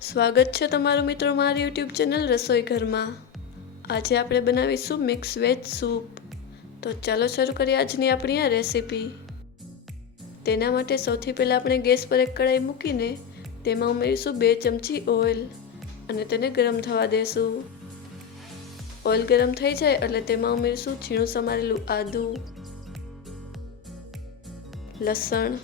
સ્વાગત છે તમારું મિત્રો મારી યુટ્યુબ ચેનલ રસોઈ ઘરમાં। આજે આપણે બનાવીશું મિક્સ વેજ સૂપ। તો ચાલો શરૂ કરીએ આજની આપણી આ રેસીપી। તેના માટે સૌથી પહેલાં આપણે ગેસ પર એક કઢાઈ મૂકીને તેમાં ઉમેરીશું 2 ચમચી ઓઇલ અને તેને ગરમ થવા દેશું। ઓઇલ ગરમ થઈ જાય એટલે તેમાં ઉમેરીશું ઝીણું સમારેલું આદું, લસણ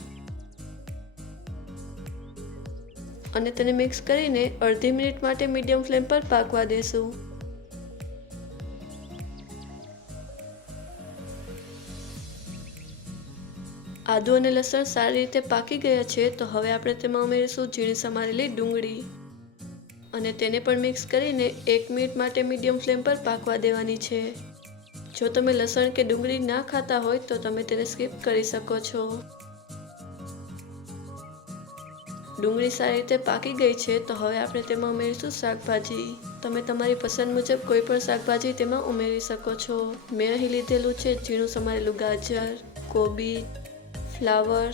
અને તેને મિક્સ કરીને અડધી મિનિટ માટે મીડિયમ ફ્લેમ પર પાકવા દેશું। આદુ અને લસણ સારી રીતે પાકી ગયા છે તો હવે આપણે તેમાં ઉમેરીશું ઝીણી સમારેલી ડુંગળી અને તેને પણ મિક્સ કરીને 1 મિનિટ માટે મીડિયમ ફ્લેમ પર પાકવા દેવાની છે। જો તમે લસણ કે ડુંગળી ના ખાતા હોય તો તમે તેને સ્કીપ કરી શકો છો। ડુંગળી સારી રીતે પાકી ગઈ છે તો હવે આપણે તેમાં ઉમેરીશું શાકભાજી। તમે તમારી પસંદ મુજબ કોઈ પણ શાકભાજી તેમાં ઉમેરી શકો છો। મેં અહીં લીધેલું છે ઝીણું સમારેલું ગાજર, કોબી, ફ્લાવર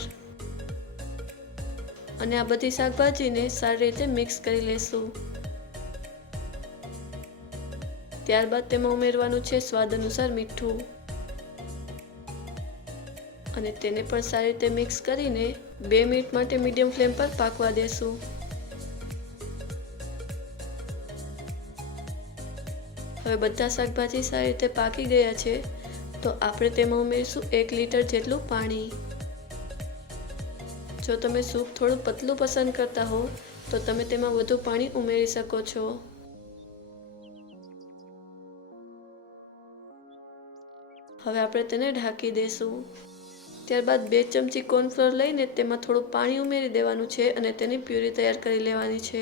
અને આ બધી શાકભાજીને સારી રીતે મિક્સ કરી લેશું। ત્યારબાદ તેમાં ઉમેરવાનું છે સ્વાદ અનુસાર મીઠું અને તેને પણ સારી રીતે મિક્સ કરીને 2 મિનિટ માટે મીડિયમ ફ્લેમ પર પાકવા દેશું। હવે બધા શાકભાજી સારી રીતે પાકી ગયા છે તો આપણે તેમાં ઉમેરીશું 1 લીટર જેટલું પાણી। જો તમે સૂપ થોડું પતલું પસંદ કરતા હો તો તમે તેમાં વધુ પાણી ઉમેરી શકો છો। હવે આપણે તેને ઢાંકી દઈશું। ત્યારબાદ 2 ચમચી કોર્નફ્લોર લઈને તેમાં થોડું પાણી ઉમેરી દેવાનું છે અને તેની પ્યુરી તૈયાર કરી લેવાની છે।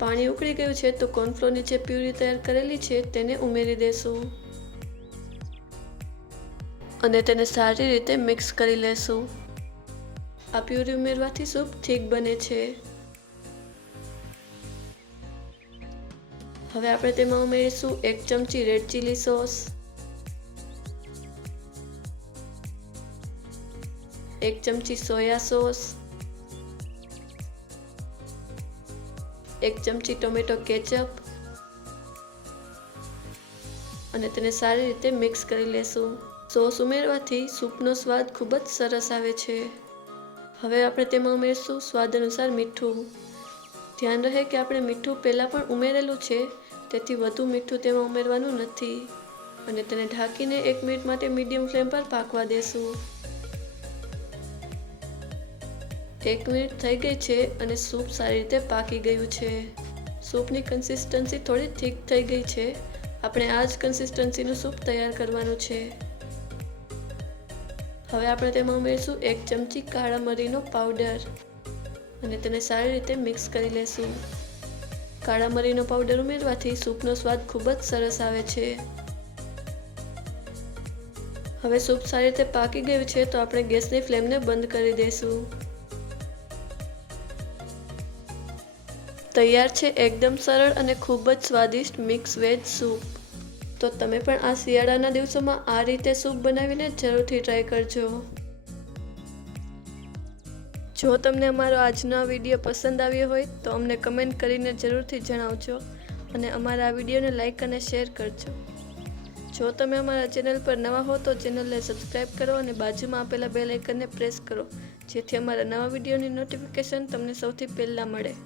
પાણી ઉકળી ગયું છે તો કોર્નફ્લોરની જે પ્યુરી તૈયાર કરેલી છે તેને ઉમેરી દેશું અને તેને સારી રીતે મિક્સ કરી લેશું। આ પ્યુરી ઉમેરવાથી સૂપ ઠીક બને છે। હવે આપણે તેમાં ઉમેરીશું 1 ચમચી રેડ ચીલી સોસ, 1 ચમચી સોયા સોસ, 1 ચમચી ટોમેટો કેચઅપ અને તેને સારી રીતે મિક્સ કરી લેશું। સોસ ઉમેરવાથી સૂપનો સ્વાદ ખૂબ જ સરસ આવે છે। હવે આપણે તેમાં ઉમેરીશું સ્વાદ અનુસાર મીઠું। ધ્યાન રહે કે આપણે મીઠું પહેલાં પણ ઉમેરેલું છે તેથી વધુ મીઠું તેમાં ઉમેરવાનું નથી અને તેને ઢાંકીને 1 મિનિટ માટે મીડિયમ ફ્લેમ પર પાકવા દેશું। 1 મિનિટ થઈ ગઈ છે અને સૂપ સારી રીતે પાકી ગયું છે। સૂપની કન્સિસ્ટન્સી થોડી થીક થઈ ગઈ છે। આપણે આ જ કન્સિસ્ટન્સીનું સૂપ તૈયાર કરવાનું છે। હવે આપણે તેમાં ઉમેરીશું 1 ચમચી કાળા મરીનો પાવડર અને તેને સારી રીતે મિક્સ કરી લેશું। કાળા મરીનો પાવડર ઉમેરવાથી સૂપનો સ્વાદ ખૂબ જ સરસ આવે છે। હવે સૂપ સારી રીતે પાકી ગયું છે તો આપણે ગેસની ફ્લેમને બંધ કરી દઈશું। તૈયાર છે એકદમ સરળ અને ખૂબ જ સ્વાદિષ્ટ મિક્સ વેજ સૂપ। તો તમે પણ આ શિયાળાના દિવસોમાં આ રીતે સૂપ બનાવીને જરૂરથી ટ્રાય કરજો। જો તમને અમારો આજનો આ વિડીયો પસંદ આવ્યો હોય તો અમને કમેન્ટ કરીને જરૂરથી જણાવજો અને અમારા આ વિડીયોને લાઈક અને શેર કરજો। જો તમે અમારા ચેનલ પર નવા હો તો ચેનલને સબસ્ક્રાઈબ કરો અને બાજુમાં આપેલા બેલ આઇકનને પ્રેસ કરો જેથી અમારા નવા વિડીયોની નોટિફિકેશન તમને સૌથી પહેલાં મળે।